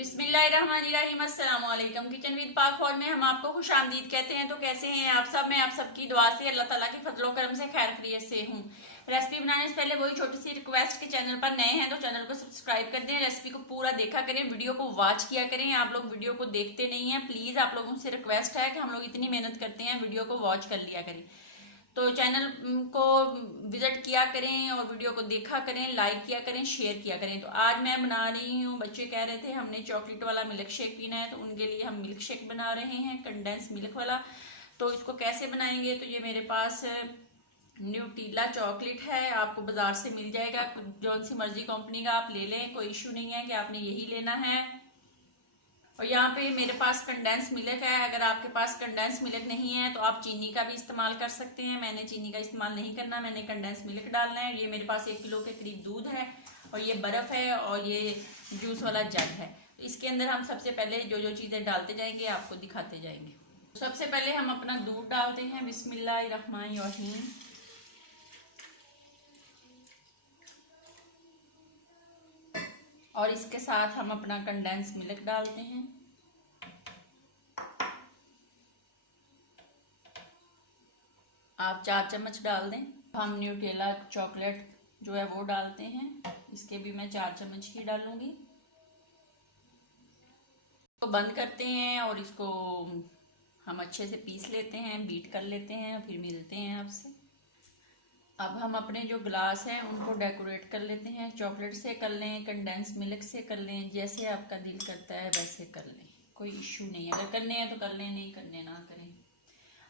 बिस्मिल्लाहिर्रहमानिर्रहीम। अस्सलाम वालेकुम। किचन विद पाक हॉल में हम आपको खुश आमदीद कहते हैं। तो कैसे हैं आप सब? मैं आप सबकी दुआ से अल्लाह ताला की फजलो करम से खैर खैरियत से हूँ। रेसिपी बनाने से पहले वही छोटी सी रिक्वेस्ट कि चैनल पर नए हैं तो चैनल को सब्सक्राइब कर दें, रेसिपी को पूरा देखा करें, वीडियो को वॉच किया करें। आप लोग वीडियो को देखते नहीं हैं, प्लीज़ आप लोगों से रिक्वेस्ट है कि हम लोग इतनी मेहनत करते हैं, वीडियो को वॉच कर लिया करें। तो चैनल को विजिट किया करें और वीडियो को देखा करें, लाइक किया करें, शेयर किया करें। तो आज मैं बना रही हूँ, बच्चे कह रहे थे हमने चॉकलेट वाला मिल्क शेक पीना है, तो उनके लिए हम मिल्क शेक बना रहे हैं, कंडेंस मिल्क वाला। तो इसको कैसे बनाएंगे? तो ये मेरे पास न्यूट्रीला चॉकलेट है, आपको बाजार से मिल जाएगा, जो सी मर्जी कंपनी का आप ले लें, कोई इशू नहीं है कि आपने यही लेना है। और यहाँ पे मेरे पास कंडेंस मिल्क है। अगर आपके पास कंडेंस मिल्क नहीं है तो आप चीनी का भी इस्तेमाल कर सकते हैं। मैंने चीनी का इस्तेमाल नहीं करना, मैंने कंडेंस मिल्क डालना है। ये मेरे पास 1 किलो के करीब दूध है और ये बर्फ़ है और ये जूस वाला जग है। तो इसके अंदर हम सबसे पहले जो जो चीज़ें डालते जाएंगे आपको दिखाते जाएंगे। सबसे पहले हम अपना दूध डालते हैं। बिस्मिल्लाहिर्रहमानिर्रहीम। और इसके साथ हम अपना कंडेंस मिल्क डालते हैं। आप 4 चम्मच डाल दें। हम न्यूट्रेला चॉकलेट जो है वो डालते हैं, इसके भी मैं 4 चम्मच ही डालूंगी। तो बंद करते हैं और इसको हम अच्छे से पीस लेते हैं, बीट कर लेते हैं, फिर मिलते हैं आपसे। अब हम अपने जो ग्लास हैं उनको डेकोरेट कर लेते हैं। चॉकलेट से कर लें, कंडेंस मिल्क से कर लें, जैसे आपका दिल करता है वैसे कर लें, कोई इशू नहीं है। अगर करने हैं तो कर लें, नहीं करने ना करें।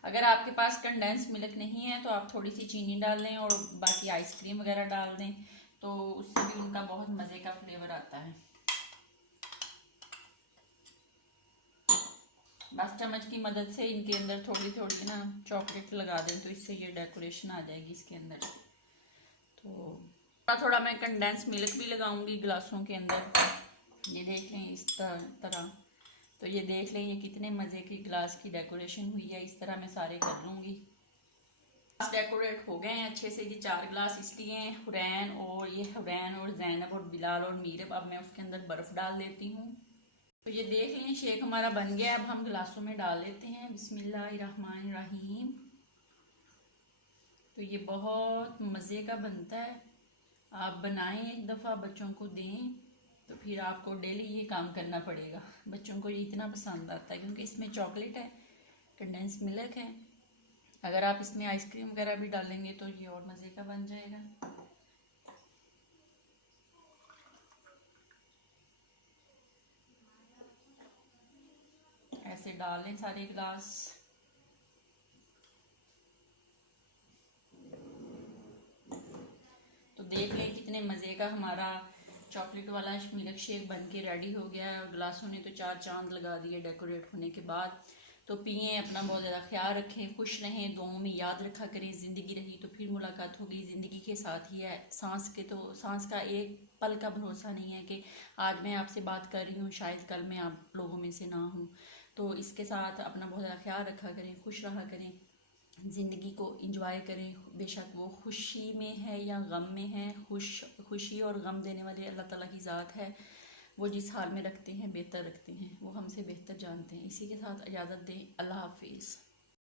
अगर आपके पास कंडेंस मिल्क नहीं है तो आप थोड़ी सी चीनी डाल लें और बाकी आइसक्रीम वगैरह डाल दें, तो उससे भी उनका बहुत मज़े का फ्लेवर आता है। बस चम्मच की मदद से इनके अंदर थोड़ी थोड़ी ना चॉकलेट लगा दें, तो इससे ये डेकोरेशन आ जाएगी इसके अंदर। तो थोड़ा थोड़ा मैं कंडेंस मिल्क भी लगाऊंगी ग्लासों के अंदर। ये देख लें इस तरह। तो ये देख लें ये कितने मज़े की ग्लास की डेकोरेशन हुई है। इस तरह मैं सारे कर लूँगी। ग्लास डेकोरेट हो गए हैं अच्छे से। ये 4 ग्लास इसलिए हैं, हुरैन और ज़ैनब और बिलाल और मीरब। अब मैं उसके अंदर बर्फ़ डाल देती हूँ। तो ये देख लें शेक हमारा बन गया। अब हम गिलासों में डाल लेते हैं। बिस्मिल्लाहिर्रहमानिर्रहीम। तो ये बहुत मज़े का बनता है, आप बनाएं एक दफ़ा, बच्चों को दें, तो फिर आपको डेली ये काम करना पड़ेगा। बच्चों को ये इतना पसंद आता है क्योंकि इसमें चॉकलेट है, कंडेंस मिल्क है। अगर आप इसमें आइसक्रीम वगैरह भी डालेंगे तो ये और मज़े का बन जाएगा। ऐसे डाल लें सारे ग्लास। तो देख लें कितने मज़े का हमारा चॉकलेट वाला मिल्क शेक बन के रेडी हो गया है। और ग्लासों ने तो 4 चांद लगा दिए डेकोरेट होने के बाद। तो पिए, अपना बहुत ज़्यादा ख्याल रखें, खुश रहें, दुआओं में याद रखा करें। ज़िंदगी रही तो फिर मुलाकात होगी, ज़िंदगी के साथ ही है। सांस का एक पल का भरोसा नहीं है कि आज मैं आपसे बात कर रही हूँ, शायद कल मैं आप लोगों में से ना हूँ। तो इसके साथ अपना बहुत ज़्यादा ख्याल रखा करें, खुश रहा करें, ज़िंदगी को एंजॉय करें। बेशक वो खुशी में है या गम में है, खुशी और गम देने वाले अल्लाह ताला की ज़ात है। वो जिस हाल में रखते हैं बेहतर रखते हैं, वो हमसे बेहतर जानते हैं। इसी के साथ इजाज़त दें। अल्लाह हाफिज़।